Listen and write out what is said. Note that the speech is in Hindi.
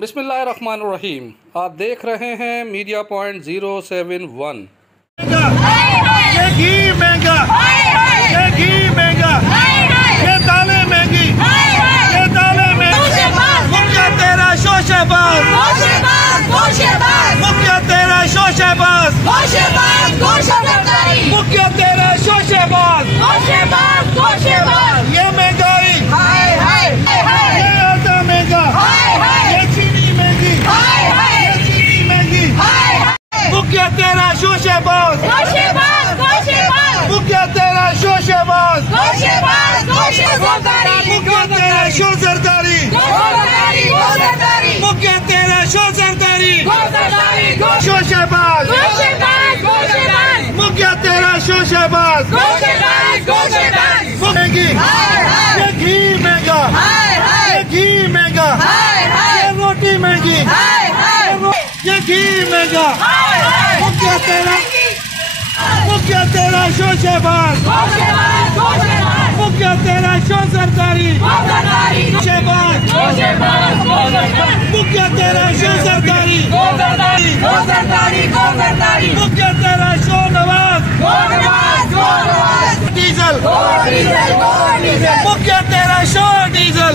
बिस्मिल्लाहिर्रहमानिर्रहीम। आप देख रहे हैं मीडिया पॉइंट 071। ये घी महंगा, ये घी महंगा, ये दालें महंगी, ये दालें महंगी। मुख्य तेरा शोशेबाज, मुख्य तेरा शोशेबाज, मुख्य तेरा शोशेबाज। ये महंगाई, ये आटा महंगा, ये चीनी महंगी, ये चीनी महंगी। मुख्य तेरा शोशेबाज, मुख्य तेरा शोशेबाज, मुख्य तेरा शोजरदारी, मुख्य तेरा शोजरदारी, शोशेबाज, मुख्य तेरा शोशेबाज। महंगी, ये घी महंगा, ये घी महंगा, ये रोटी महंगी, ये घी महंगा। मुख्य तेरा शोशेबाज, मुख्य तेरा शोजरदारी, शोशेबाज, मुख्य तेरा शोजरदारी, मुख्य तेरा शो नवाज, डीजल, मुख्य तेरा शो डीजल।